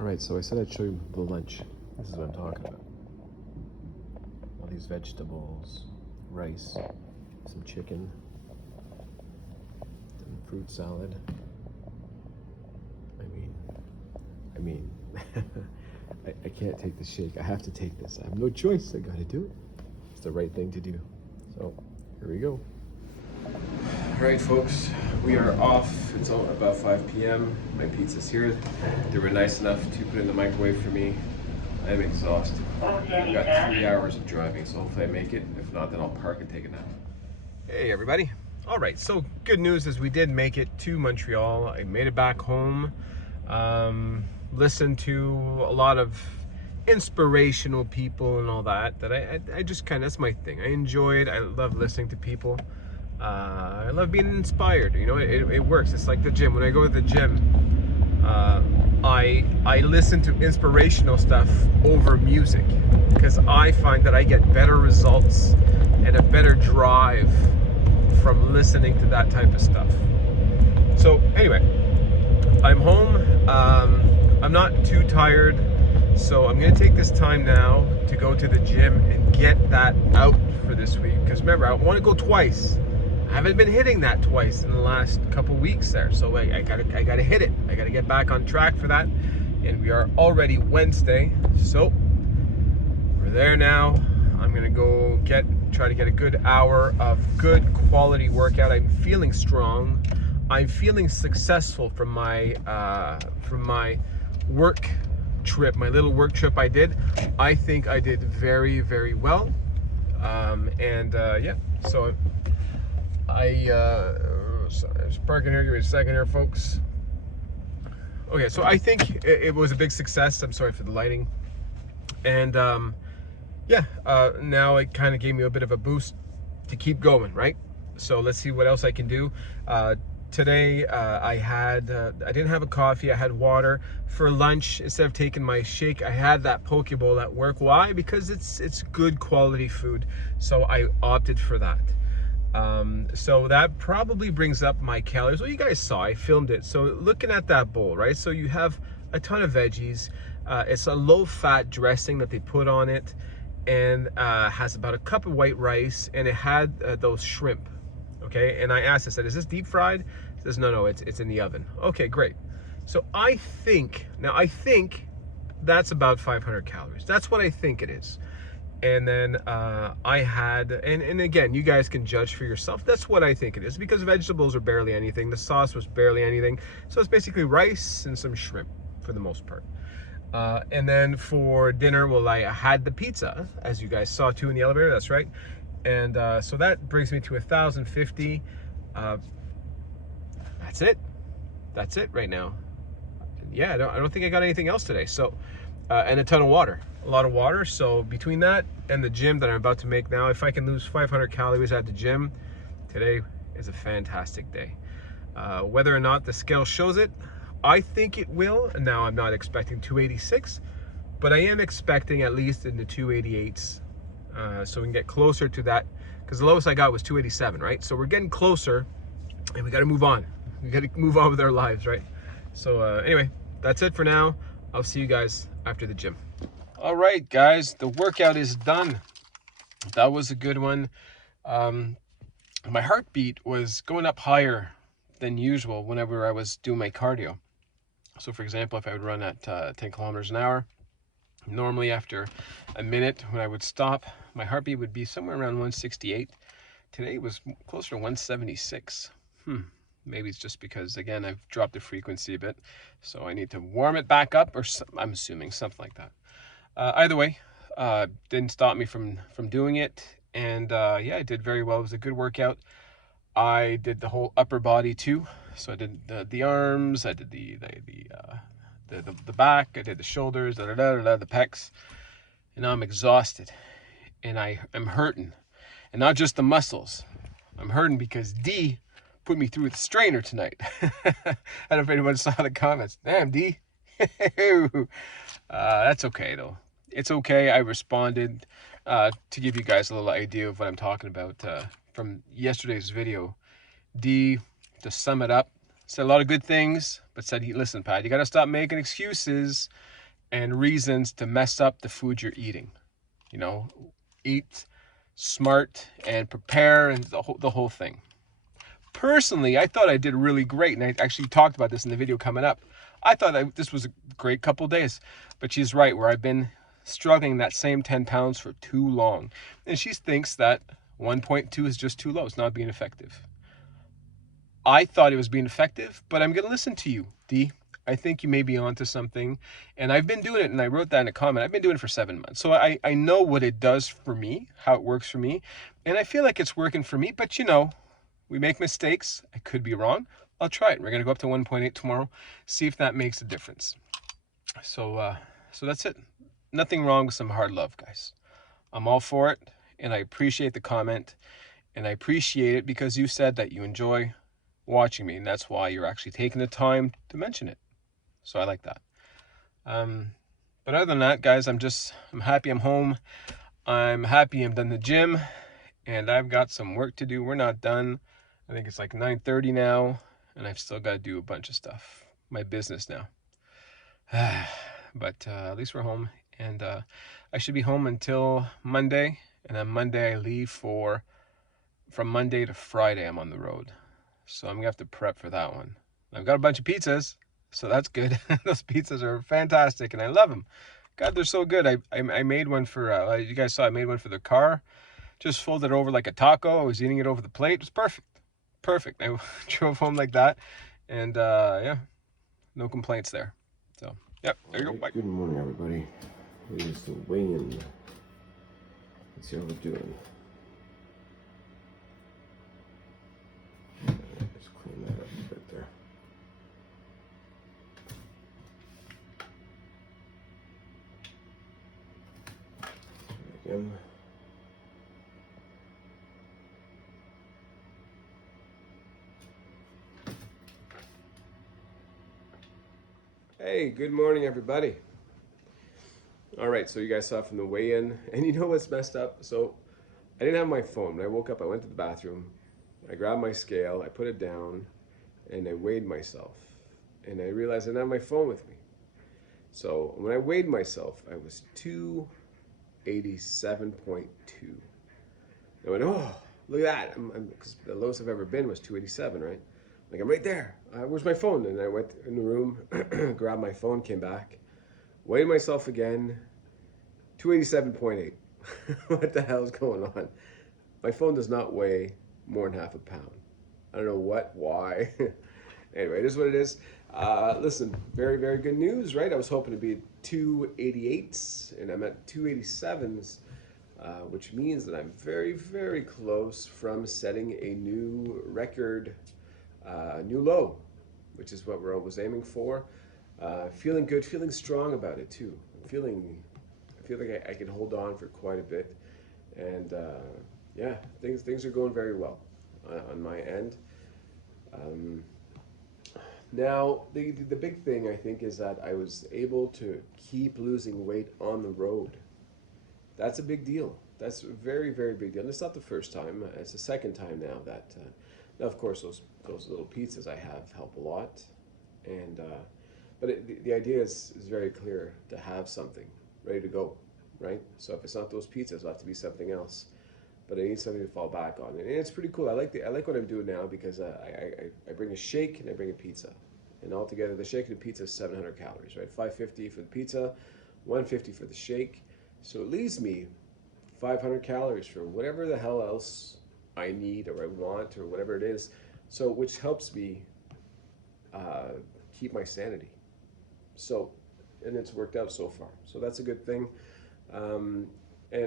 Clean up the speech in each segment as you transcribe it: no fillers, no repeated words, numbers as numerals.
All right, so I said I'd show you the lunch. This is what I'm talking about. All these vegetables, rice, some chicken, and fruit salad. I mean, I can't take the shake. I have to take this. I have no choice. I gotta do it. It's the right thing to do. So, here we go. All right, folks, we are off. It's about 5 p.m. My pizza's here. They were nice enough to put it in the microwave for me. I'm exhausted. I've got 3 hours of driving, so hopefully I make it. If not, then I'll park and take a nap. Hey, everybody. All right, so good news is we did make it to Montreal. I made it back home. Listened to a lot of inspirational people and all that I just kind of, that's my thing. I enjoy it. I love listening to people. I love being inspired. You know, it works. It's like the gym. When I go to the gym, I listen to inspirational stuff over music because I find that I get better results and a better drive from listening to that type of stuff. So anyway, I'm home. I'm not too tired, so I'm gonna take this time now to go to the gym and get that out for this week. Because remember, I want to go twice. I haven't been hitting that twice in the last couple weeks there, so I gotta hit it. I gotta get back on track for that. And we are already Wednesday, so we're there now. I'm gonna go try to get a good hour of good quality workout. I'm feeling strong. I'm feeling successful from my work trip, my little work trip I did. I think I did very, very well. Yeah, so sorry, I was parking here. Give me a second here, folks. Okay, so I think it was a big success. I'm sorry for the lighting. And now it kind of gave me a bit of a boost to keep going, right? So let's see what else I can do. Today I didn't have a coffee. I had water for lunch. Instead of taking my shake, I had that poke bowl at work. Why? Because it's good quality food. So I opted for that. So that probably brings up my calories. Well, you guys saw, I filmed it. So looking at that bowl, right? So you have a ton of veggies. It's a low-fat dressing that they put on it, and has about a cup of white rice, and it had those shrimp. Okay, and I asked, I said, is this deep fried? He says, no, it's in the oven. Okay, great. So I think that's about 500 calories. That's what I think it is. And then I had, and again, you guys can judge for yourself. That's what I think it is, because vegetables are barely anything. The sauce was barely anything. So it's basically rice and some shrimp for the most part. And then for dinner, well, I had the pizza, as you guys saw too in the elevator. That's right. And so that brings me to 1,050. That's it right now. Yeah, I don't think I got anything else today. So and a lot of water. So between that and the gym that I'm about to make now, if I can lose 500 calories at the gym, today is a fantastic day. Whether or not the scale shows it, I think it will. Now I'm not expecting 286, but I am expecting at least in the 288s. So we can get closer to that, because the lowest I got was 287, right? So we're getting closer, and we got to move on. We got to move on with our lives, right? So anyway, that's it for now. I'll see you guys after the gym. All right, guys, the workout is done. That was a good one. My heartbeat was going up higher than usual whenever I was doing my cardio. So for example, if I would run at 10 kilometers an hour, normally after a minute when I would stop, my heartbeat would be somewhere around 168. Today it was closer to 176. Maybe it's just because, again, I've dropped the frequency a bit, so I need to warm it back up, or I'm assuming something like that. Either way, didn't stop me from doing it, and yeah, I did very well. It was a good workout. I did the whole upper body too, so I did the arms, I did the back, I did the shoulders, the pecs, and now I'm exhausted, and I'm hurting, and not just the muscles. I'm hurting because D put me through the strainer tonight. I don't know if anyone saw the comments. Damn, D. That's okay though. It's okay. I responded to give you guys a little idea of what I'm talking about from yesterday's video. D, to sum it up, said a lot of good things, but but said, listen, Pat, you got to stop making excuses and reasons to mess up the food you're eating. You know, eat smart and prepare and the whole thing. Personally, I thought I did really great, and I actually talked about this in the video coming up. I thought this was a great couple days, but she's right, where I've been struggling that same 10 pounds for too long. And she thinks that 1.2 is just too low. It's not being effective. I thought it was being effective, but I'm going to listen to you, D. I think you may be onto something. And I've been doing it, and I wrote that in a comment. I've been doing it for 7 months. So I know what it does for me, how it works for me. And I feel like it's working for me, but you know, we make mistakes. I could be wrong. I'll try it. We're going to go up to 1.8 tomorrow, see if that makes a difference. So that's it. Nothing wrong with some hard love, guys. I'm all for it, and I appreciate the comment, and I appreciate it because you said that you enjoy watching me, and that's why you're actually taking the time to mention it. So I like that. But other than that, guys, I'm happy I'm home. I'm happy I'm done the gym, and I've got some work to do. We're not done. I think it's like 9:30 now, and I've still got to do a bunch of stuff. My business now. But at least we're home, and I should be home until Monday, and then Monday I leave from Monday to Friday I'm on the road. So I'm going to have to prep for that one. I've got a bunch of pizzas, so that's good. Those pizzas are fantastic, and I love them. God, they're so good. I made one for, you guys saw I made one for the car. Just folded it over like a taco. I was eating it over the plate. It was perfect. Perfect. I drove home like that, and yeah, no complaints there. So, yep, there you go. Bye. Good morning, everybody. It is the weigh-in. Let's see how we're doing. Let's clean that up a bit there. Try again. Hey, good morning, everybody. All right, so you guys saw from the weigh-in, and you know what's messed up? So I didn't have my phone. When I woke up, I went to the bathroom, I grabbed my scale, I put it down, and I weighed myself. And I realized I didn't have my phone with me. So when I weighed myself, I was 287.2. I went, oh, look at that. Because the lowest I've ever been was 287, right? Like, I'm right there. Where's my phone? And I went in the room, grabbed my phone, came back, weighed myself again, 287.8. What the hell is going on? My phone does not weigh more than half a pound. I don't know why. Anyway, it is what it is. Listen, very, very good news, right? I was hoping to be at 288s, and I'm at 287s, which means that I'm very, very close from setting a new record, new low, which is what we're always aiming for. Feeling good, feeling strong about it too. I feel like I can hold on for quite a bit, and yeah, things are going very well on my end. Now, the big thing I think is that I was able to keep losing weight on the road. That's a big deal. That's a very, very big deal. And it's not the first time. It's the second time now that. Now, of course, those little pizzas I have help a lot, and but the idea is very clear to have something ready to go, right? So if it's not those pizzas, it'll have to be something else. But I need something to fall back on, and it's pretty cool. I like what I'm doing now because I bring a shake and I bring a pizza, and altogether the shake and the pizza is 700 calories, right? 550 for the pizza, 150 for the shake. So it leaves me 500 calories for whatever the hell else I need or I want or whatever it is. So which helps me keep my sanity. So, and it's worked out so far. So that's a good thing. And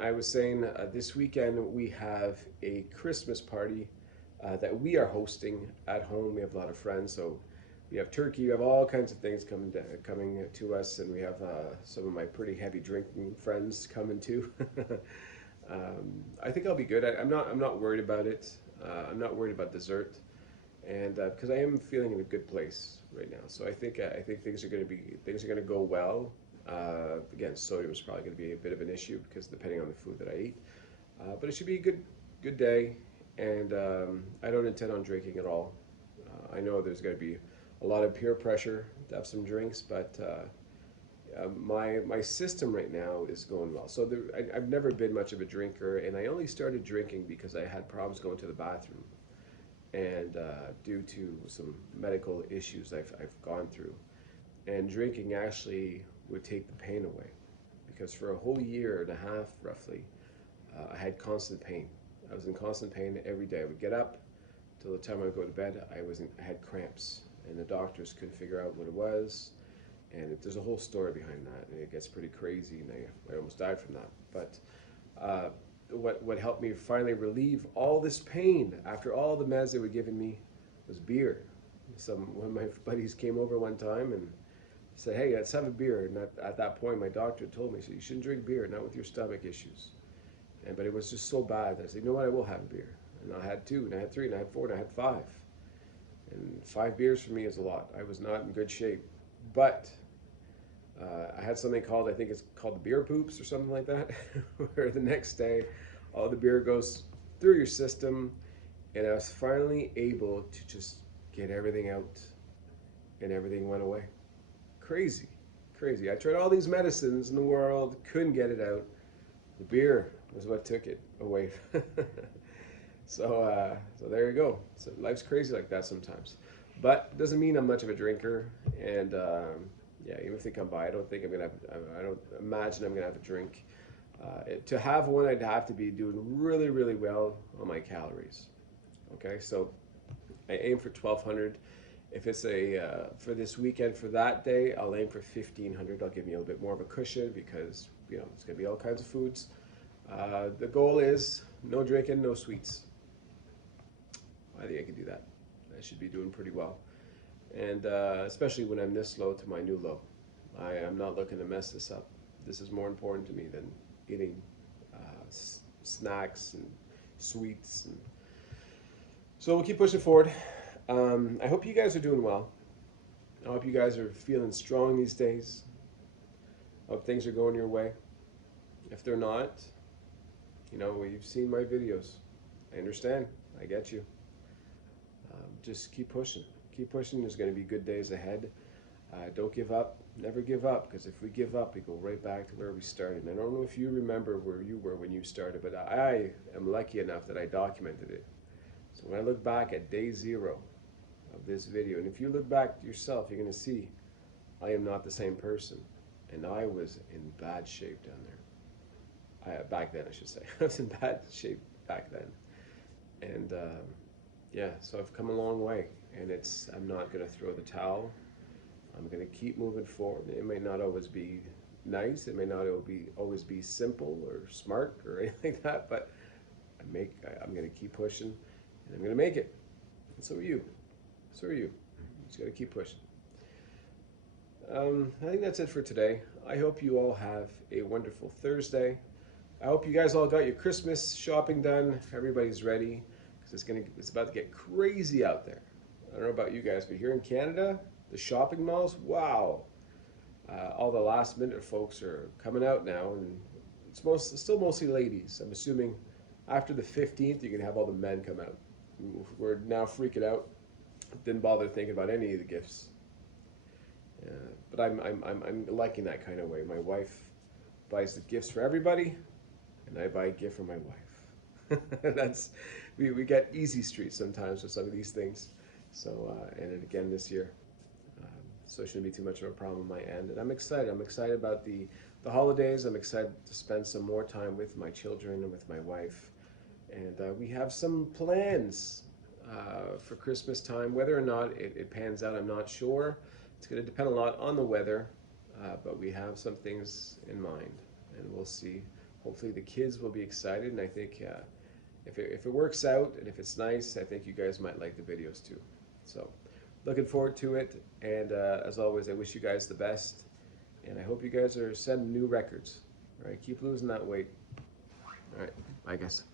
I was saying this weekend we have a Christmas party that we are hosting at home. We have a lot of friends, so we have turkey. We have all kinds of things coming to us, and we have some of my pretty heavy drinking friends coming too. I think I'll be good. I'm not worried about it. I'm not worried about dessert, and because I am feeling in a good place right now. So I think things are going to go well. Again, sodium is probably going to be a bit of an issue because depending on the food that I eat, but it should be a good day, and I don't intend on drinking at all. I know there's going to be a lot of peer pressure to have some drinks, but my system right now is going well. So I've never been much of a drinker, and I only started drinking because I had problems going to the bathroom, and due to some medical issues I've gone through. And drinking actually would take the pain away, because for a whole year and a half, roughly, I had constant pain. I was in constant pain every day. I would get up till the time I would go to bed. I had cramps, and the doctors couldn't figure out what it was. And there's a whole story behind that, and it gets pretty crazy. And I almost died from that. But what helped me finally relieve all this pain after all the meds they were giving me was beer. One of my buddies came over one time and said, "Hey, let's have a beer." And at that point, my doctor told me, so you shouldn't drink beer, not with your stomach issues. But it was just so bad that I said, "You know what? I will have a beer." And I had 2, and I had 3, and I had 4, and I had 5. And 5 beers for me is a lot. I was not in good shape, but I had something called, I think it's called the beer poops or something like that, where the next day all the beer goes through your system, and I was finally able to just get everything out, and everything went away. Crazy, crazy. I tried all these medicines in the world, couldn't get it out. The beer was what took it away. So there you go. So life's crazy like that sometimes, but it doesn't mean I'm much of a drinker. And yeah, even if they come by, I don't imagine I'm gonna have a drink. To have one, I'd have to be doing really, really well on my calories. Okay, so I aim for 1,200. If it's for this weekend, for that day, I'll aim for 1,500. I'll give me a little bit more of a cushion because it's gonna be all kinds of foods. The goal is no drinking, no sweets. I think I can do that. I should be doing pretty well, and especially when I'm this low to my new low. I am not looking to mess this up. This is more important to me than eating snacks and sweets. And so we'll keep pushing forward. I hope you guys are doing well. I hope you guys are feeling strong these days. I hope things are going your way. If they're not, you've seen my videos. I understand. I get you. Just keep pushing. Keep pushing. There's going to be good days ahead. Don't give up. Never give up, because if we give up, we go right back to where we started. And I don't know if you remember where you were when you started, but I am lucky enough that I documented it. So when I look back at day 0 of this video, and if you look back yourself, you're going to see I am not the same person. And I was in bad shape down there. Back then, I should say. I was in bad shape back then. And yeah, so I've come a long way. And I'm not going to throw the towel. I'm going to keep moving forward. It may not always be nice. It may not always be simple or smart or anything like that. But I'm going to keep pushing. And I'm going to make it. And so are you. So are you. You just got to keep pushing. I think that's it for today. I hope you all have a wonderful Thursday. I hope you guys all got your Christmas shopping done. Everybody's ready, because it's about to get crazy out there. I don't know about you guys, but here in Canada, the shopping malls, wow. All the last minute folks are coming out now, and it's still mostly ladies. I'm assuming after the 15th, you're gonna have all the men come out. We're now freaking out. Didn't bother thinking about any of the gifts. But I'm liking that kind of way. My wife buys the gifts for everybody, and I buy a gift for my wife. We get easy street sometimes with some of these things. So and again this year, so it shouldn't be too much of a problem on my end. And I'm excited. I'm excited about the holidays. I'm excited to spend some more time with my children and with my wife. And we have some plans for Christmas time. Whether or not it pans out, I'm not sure. It's going to depend a lot on the weather, but we have some things in mind, and we'll see. Hopefully the kids will be excited, and I think if it works out and if it's nice, I think you guys might like the videos too. So looking forward to it, and as always, I wish you guys the best, and I hope you guys are setting new records. All right, keep losing that weight. All right, bye guys.